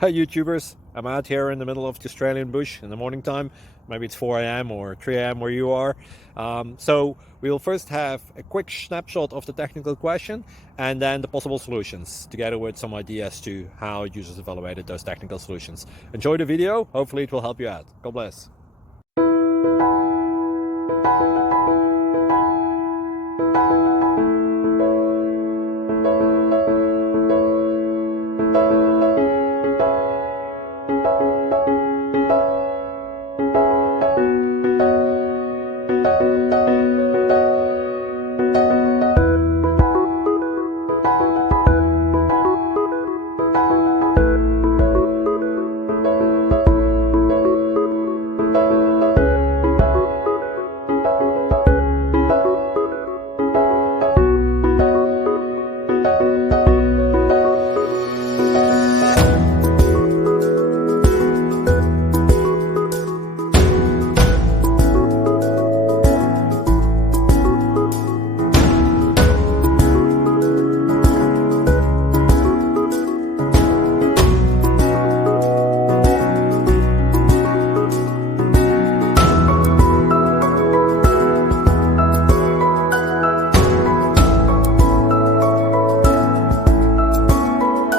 Hi YouTubers, I'm out here in the middle of the Australian bush in the morning time. Maybe it's 4 a.m. or 3 a.m. where you are. So we'll first have a quick snapshot of the technical question and then the possible solutions, together with some ideas to how users evaluated those technical solutions. Enjoy the video, hopefully it will help you out. God bless.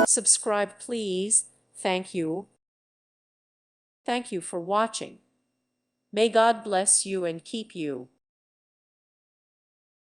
Subscribe, please. Thank you. Thank you for watching. May God bless you and keep you.